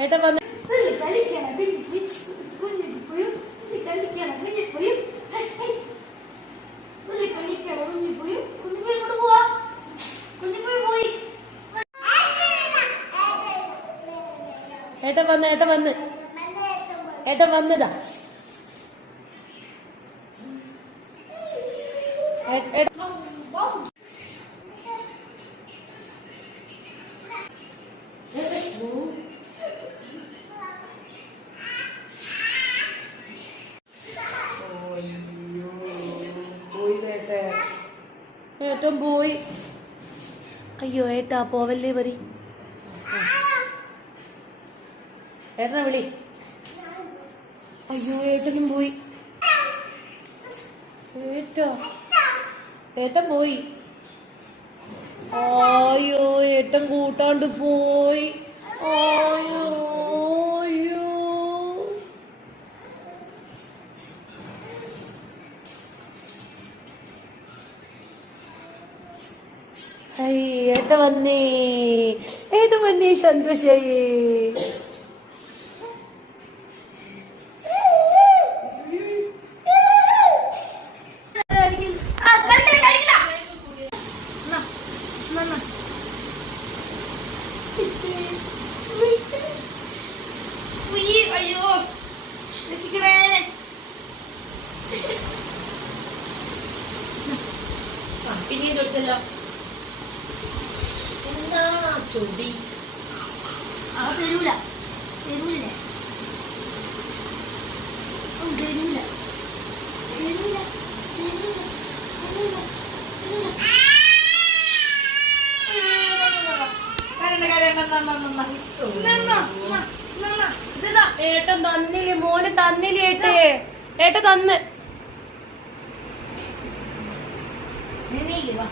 ഏട്ടൻ വന്ന് ഏട്ടൻ വന്ന് ഏട്ടൻ വന്ന്. ഏട്ടൻ വന്നതാ. ഏ- ഏട്ടൻ പോയി. അയ്യോ ഏട്ടാ പോവല്ലേ വരി ഏട്ടനെ വിളി. അയ്യോ ഏട്ടനും പോയി. ഏട്ടോ ഏട്ടൻ പോയി. അയ്യോ ഏട്ടൻ കൂട്ടാണ്ട് പോയി. അയ്യോ ഹൈ ഏട്ട വന്നേ? ഏട്ട വന്നേ സന്തോഷായി അയ്യോ രക്ഷിക്കണേ പിന്നെയും ചോദിച്ചല്ലോ. എന്നാ ചൊടി? ആ തരൂല. തരൂല. തരൂല. തരൂല. ഏട്ടൻ തന്നില്ലേ? മോന് തന്നില്ലേ ഏട്ടേ? ഏട്ട തന്ന്. നീ വാ.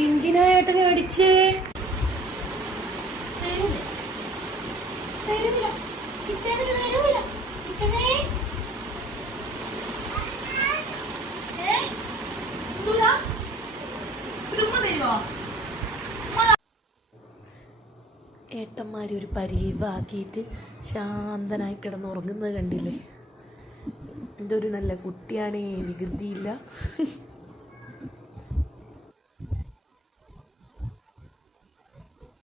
എന്തിനാ ഏട്ടനെ അടിച്ചേ തരൂല തരൂല കിച്ചണിൽ തരൂല കിച്ചണേ ഏ തരൂല ഉമ്മ ഒരു പരിവാക്കിയിട്ട് ശാന്തനായി കിടന്നുറങ്ങുന്നത് കണ്ടില്ലേ? എന്തൊരു നല്ല കുട്ടിയാണേ വികൃതിയില്ല.